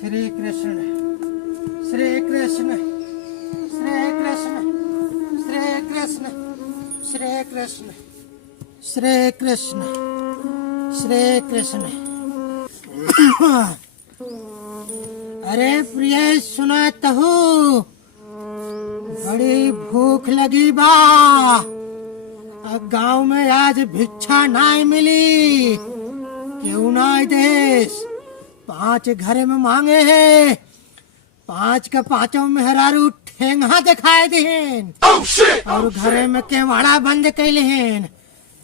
श्री कृष्ण श्री कृष्ण श्री कृष्ण श्री कृष्ण श्री कृष्ण श्री कृष्ण श्री कृष्ण। अरे प्रिय सुना हूँ, बड़ी भूख लगी बा। गांव में आज भिक्षा नहीं मिली, क्यों ना देश 5 घर में मांगे हैं, 5 का 5 मेहरारू ठेंगा दिखाए दिहेन और घरे में केवाड़ा बंद कैले हैं।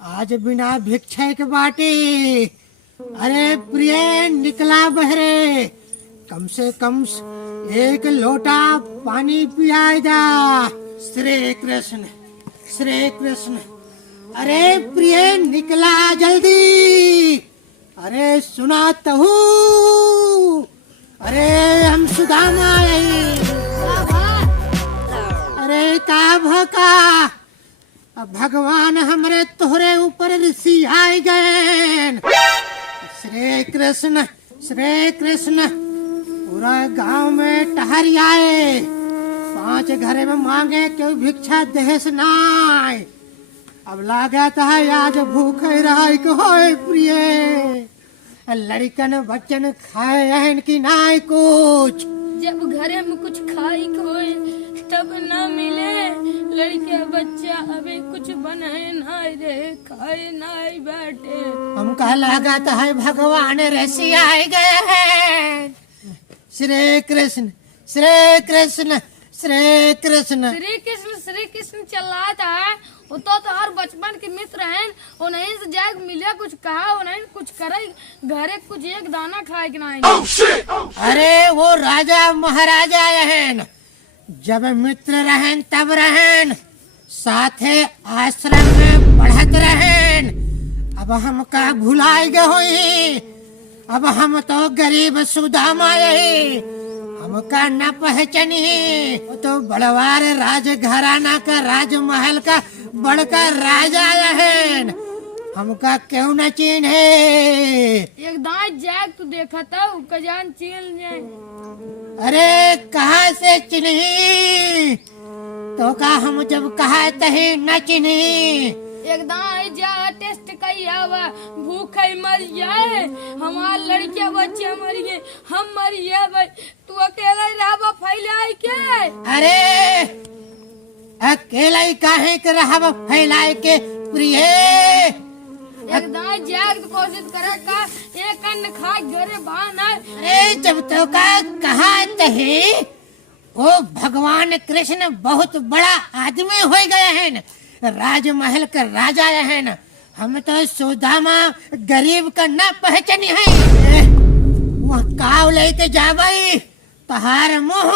आज बिना भिक्षा के बाटी। अरे प्रिय निकला बहरे, कम से कम 1 लोटा पानी पियाए जा। श्री कृष्ण श्री कृष्ण। अरे प्रिय निकला जल्दी। अरे सुना हूँ, अरे हम सुदामा आई। अरे का भका, भगवान हमरे तोहरे ऊपर ऋषि आए गए। श्री कृष्ण श्री कृष्ण। पूरा गांव में टहरी आए, 5 घर में मांगे क्यों भिक्षा देश नाय। अब लागत है आज भूख रहा होए प्रिय। लड़कन बच्चन खाए हैं कि नाय कुछ। जब घरे में कुछ खाई होए तब ना मिले, लड़के बच्चा अभी कुछ बनाए ना रे, खाए ना बैठे। हम कहा लागत है भगवान ऋषि आए गए हैं। श्री कृष्ण श्री कृष्ण श्री कृष्ण। श्री कृष्ण चलाता है। वो तो हर बचपन के मित्र हैं, उन्हें से जाग मिले कुछ कहा, उन्हें कुछ करे घरे कुछ एक दाना खाए कि नहीं। अरे वो राजा महाराजा रहें, जब मित्र रहें तब रहें, साथे आश्रम में पढ़त रहें। अब हम का भुलाए गए हुई। अब हम तो गरीब सुदामा यही, हमका न पहचानी। वो तो बड़वार राज घराना का राजमहल का बड़का राजा है, हमका क्यों न चिन्हे। एक दांत जाग तू देखा था कजान चीन जाए। अरे कहाँ से चिन्ही, तो का हम जब कहा तही न चिन्ही। एक दांत जा टेस्ट कई आवा, भूखे मर जाए, हमार लड़के बच्चे मर गए, हम मर गए। तू अकेला ही रहा फैलाए के। अरे अकेला ही काहे के रहा फैलाए के प्रिय। एकदम जाग कोशिश करे का एक अन्न खा घरे बहाना। अरे जब तो का कहा तही, वो भगवान कृष्ण बहुत बड़ा आदमी हो गए हैं, राजमहल का राजा है। हम तो सुदामा गरीब का न पहचानी है। वह काव लेके जाबाई तहार मुँह।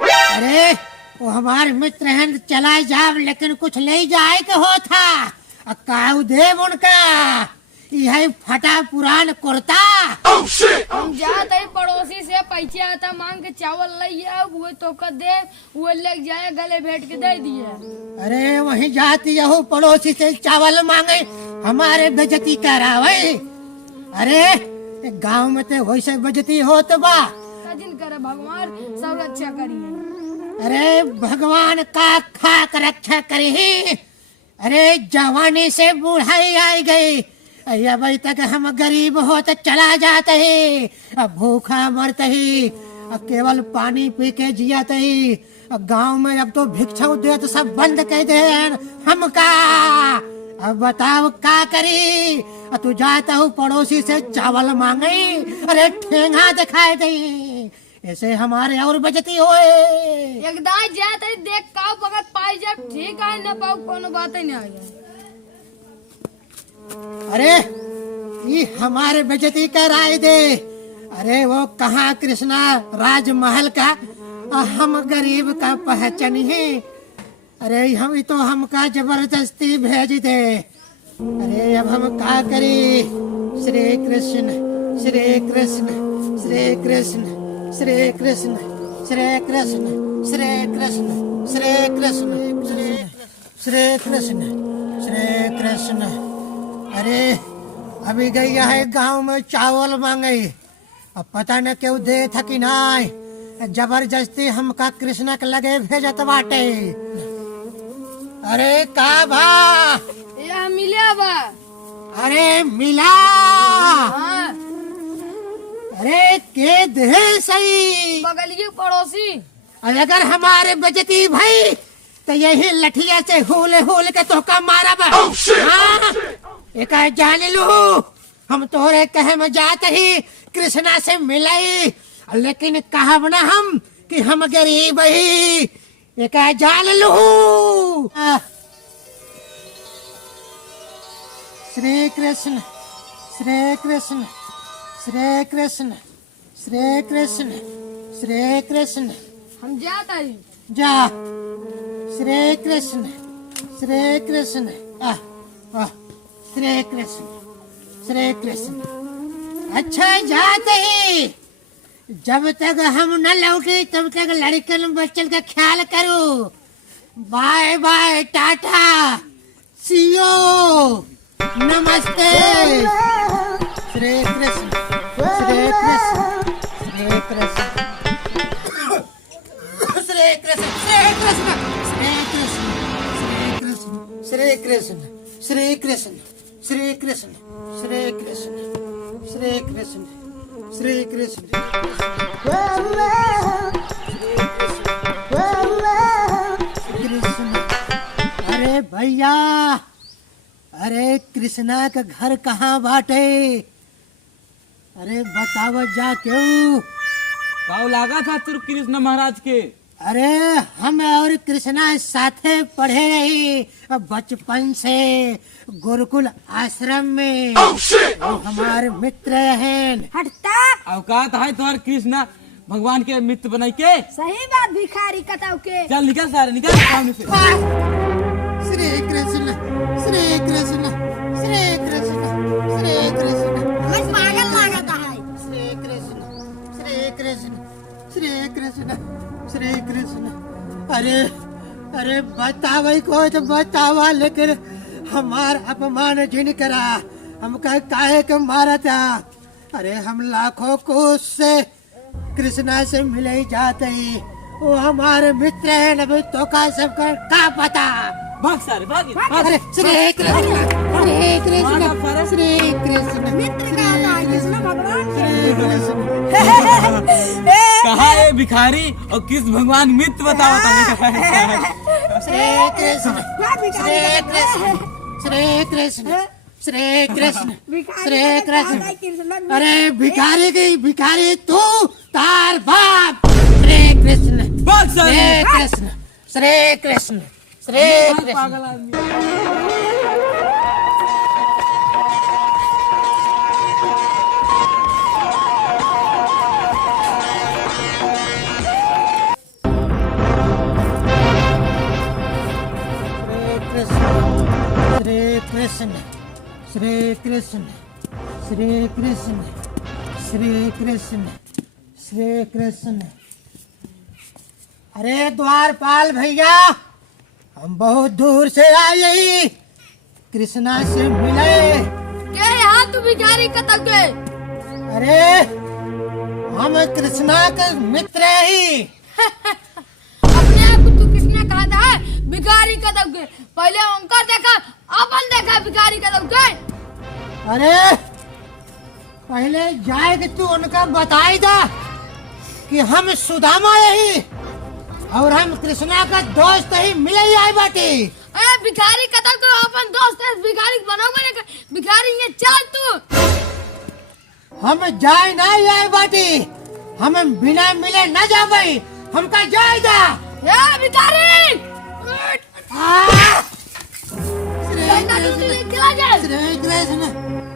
अरे वो हमारे मित्र हैं, चला जाब लेकिन कुछ ले जाए के हो था। काऊ देव उनका यही फटा पुरान कुर्ता। हम जाते ही पड़ोसी से पैसे आता मांग के चावल लिया, वो तो कर दे, वो ले जाए गले भेंट के दे दिए। अरे वहीं जाती यहो पड़ोसी से चावल मांगे, हमारे बेइज्जती करावे। अरे गांव में तो वैसे बेइज्जती हो तो बा। जिन करे भगवान सब रक्षा करिए। अरे भगवान का खाक रक्षा करी। अरे जवानी से बूढ़ाई आई गई, अभी तक हम गरीब हो तो चला जाते ही, अब भूखा मरते ही, अब केवल पानी पी के जियाते ही। गांव में अब तो भिक्षा दे तो सब बंद कर दे हमका। अब बताओ का करी। तू जाता हूँ पड़ोसी से चावल मांगे, अरे ठेंगा दिखाए दे, ऐसे हमारे और बचती होए। एकदम जाते देख का भगत पाई जब ठीक है न पाऊ कोनो बात नहीं आई। अरे ये हमारे बेइज्जती कराए दे। अरे वो कहाँ कृष्णा राजमहल का, हम गरीब का पहचान है। अरे हम तो हमका जबरदस्ती भेज दे। अरे अब हम क्या करी। श्री कृष्ण श्री कृष्ण श्री कृष्ण श्री कृष्ण श्री कृष्ण श्री कृष्ण श्री कृष्ण श्री कृष्ण श्री कृष्ण। अरे अभी गई है गांव में चावल मांगे, अब पता न क्यों दे था कि नहीं, जबरदस्ती हमका कृष्ण के लगे भेजत बाटे। अरे का बा? या मिला बा। अरे मिला। हाँ, अरे के दे सही। बगल के पड़ोसी। और अगर हमारे बजती भाई तो यही लठिया से होले होले के तो का मारा बा। हाँ? एक जान लू हम तोरे कहे में जाते ही कृष्णा से मिलाई, लेकिन कहब ना हम कि हम गरीब ही। एक जान लू। श्री कृष्ण श्री कृष्ण श्री कृष्ण श्री कृष्ण श्री कृष्ण। हम जाता ही। जा। श्री कृष्ण श्री कृष्ण श्री कृष्ण श्री कृष्ण। अच्छा जाते ही, जब तक हम न लौटे तब तक लड़कन बच्चन का ख्याल करो। बाय बाय टाटा सीओ नमस्ते। श्री कृष्ण श्री कृष्ण श्री कृष्ण श्री कृष्ण श्री कृष्ण श्री कृष्ण श्री कृष्ण श्री कृष्ण श्री कृष्ण श्री कृष्ण श्री कृष्ण श्री कृष्ण। अरे भैया, अरे कृष्णा का घर कहाँ बाटे? अरे बताओ जा क्यों? गाँव लागा था तुर कृष्ण महाराज के। अरे हम और कृष्णा साथे पढ़े रही बचपन से गुरुकुल आश्रम में। वो हमारे मित्र हैं। हटता। औकात है तुम्हारे कृष्णा भगवान के मित्र बनाई के। सही बात भिखारी कताऊ के। चल निकल सारे निकल सामने से। श्री कृष्ण श्री कृष्ण श्री कृष्ण श्री कृष्ण। पागल लागता है। श्री कृष्ण श्री कृष्ण श्री कृष्ण श्री कृष्ण। अरे अरे बतावा को तो बतावा, लेकिन हमार अपमान जिन करा, हमका काहे के मारा था। अरे हम लाखों कोस से कृष्णा से मिले ही जाते ही, वो हमारे मित्र हैं। अभी तो का सबका का पता। भाग सारे भाग। अरे श्री कृष्ण श्री कृष्ण श्री कृष्ण मित्र का नाम कृष्ण भगवान के। श्री कृष्ण। कहा है भिखारी और कृष्ण भगवान मित्र बताओ। श्री कृष्ण श्री कृष्ण श्री कृष्ण श्री कृष्ण श्री कृष्ण। अरे भिखारी की भिखारी तू तार बाप। श्री कृष्ण भाग सारे। श्री कृष्ण श्री कृष्ण श्री कृष्ण। पागल आदमी। श्री कृष्ण श्री कृष्ण श्री कृष्ण श्री कृष्ण श्री कृष्ण। अरे द्वारपाल भैया, हम बहुत दूर से आए ही कृष्णा से मिले। क्या यहाँ तू भिखारी कताऊ के? अरे हम कृष्णा के मित्र ही। अपने आप को तू किसने कहा था भिखारी कताऊ के? पहले उनका देखा, अपन देखा भिखारी कताऊ के। अरे पहले जाए कि तू उनका बताई था कि हम सुदामा ही और हम कृष्णा का दोस्त ही मिले ही आए बाटी। अरे भिखारी कताऊ को अपन दोस्त है, भिखारी बनाओ मैंने भिखारी ये चल तू। हम जाए नहीं आए बाटी, हम बिना मिले न जा भाई, हमका जाए जा। ये भिखारी श्री चला जाए। कृष्ण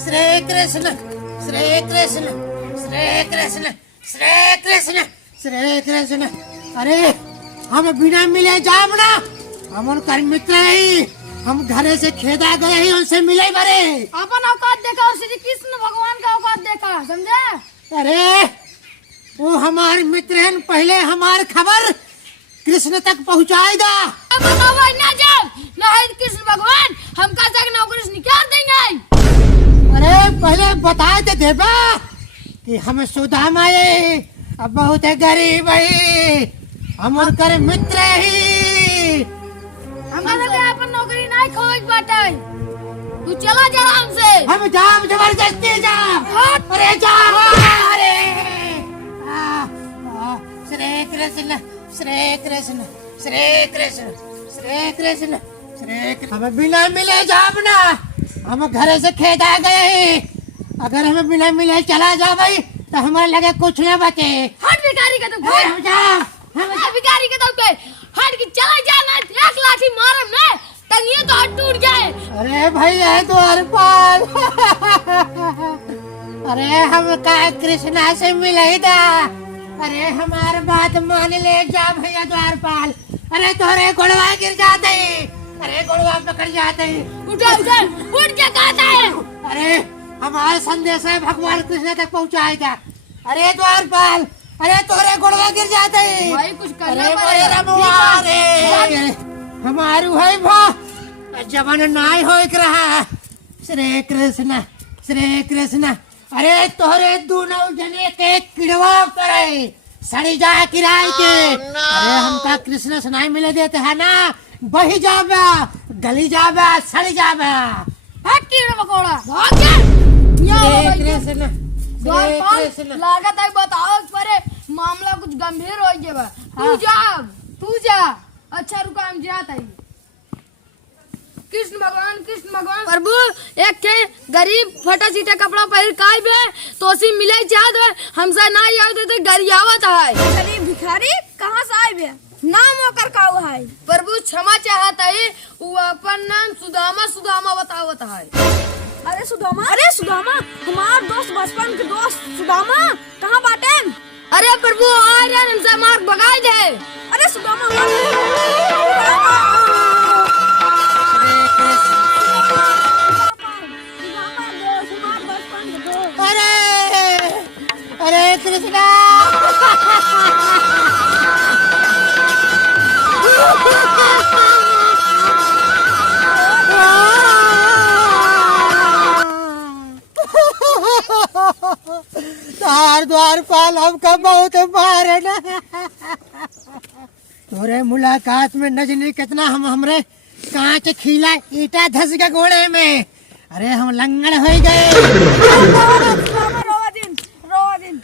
श्री कृष्ण श्री कृष्ण श्री कृष्ण श्री कृष्ण श्री कृष्ण। अरे हम बिना मिले जाम ना, हम उनका मित्र ही। हम घरे से खेदा गए ही उनसे मिले बरे। अपन औकात देखा और श्री कृष्ण भगवान का औकात देखा, समझे? अरे वो हमारे मित्र हैं, पहले हमार खबर कृष्ण तक पहुँचाए दा। बताओ ना जब नहीं कृष्ण भगवान हम का तक नौकरी से निकाल देंगे। अरे पहले बता दे देबा कि हम सुदामा ये अब बहुत गरीब है, हम उनकर मित्र ही। हम का लगे अपन नौकरी नहीं खोज बाटे। तू चला जा हमसे। हम जाम जबरदस्ती जा। अरे जा। अरे श्री कृष्ण श्री कृष्ण श्री कृष्ण श्री कृष्ण श्री कृष्ण। हमें बिना मिले जाम ना, हम घर से खेत आ गए हैं। अगर हमें बिना मिले चला जा भाई तो हमारे लगे कुछ न बचे। हट भिखारी का तो हम जा। भिखारी के तो के हट के चला जाना। एक लाठी मारम ना तंगिए तो हाथ टूट जाए। अरे भाई है द्वारपाल। अरे हम का कृष्णा से मिले दा। अरे हमार बात मान ले जा भैया द्वारपाल। अरे तोरे गोड़वा गिर जाते, अरे गोड़वा पकड़ जाते। उठा उठा उठ क्या कहता है। अरे हमारा संदेश है भगवान कृष्ण तक पहुँचाएगा। अरे द्वारपाल, अरे तोरे गोड़वा गिर जाते। भाई कुछ करना अरे पड़ेगा। मेरे रमुआ रे, हमारू है भा जवन नाय हो रहा। श्री कृष्ण श्री कृष्ण। अरे तोरे दोनों जने के किड़वा करे सड़ी जा किराए के। अरे हमका कृष्ण से नहीं मिले देते है ना, बही जाबा गली जाबा सड़ी जाबा। हट कीड़ा मकोड़ा भाग जा। श्री कृष्ण श्री कृष्ण। लागत है बताओ परे मामला कुछ गंभीर हो गया। तू जा तू जा। अच्छा रुका हम जात है। कृष्ण भगवान प्रभु एक के गरीब फटा सीटा कपड़ा पहन काय बे तो सी मिले चाहत है हमसे ना याद देते गरियावत है। गरीब भिखारी कहां से आए बे नाम ओकर का है। प्रभु क्षमा चाहत है वो अपन नाम सुदामा सुदामा बतावत है। अरे सुदामा हमार दोस्त बचपन के दोस्त सुदामा कहां बाटे। अरे प्रभु आ रहे हमसे मार्ग भगाई दे। अरे सुदामा अरे कृष्णा। तार द्वारपाल हमका बहुत मारे ना। तोरे मुलाकात में न जाने कितना हम हमरे कांच खिला ईटा धस के घोड़े में। अरे हम लंगड़ हो गए। रोवा दिन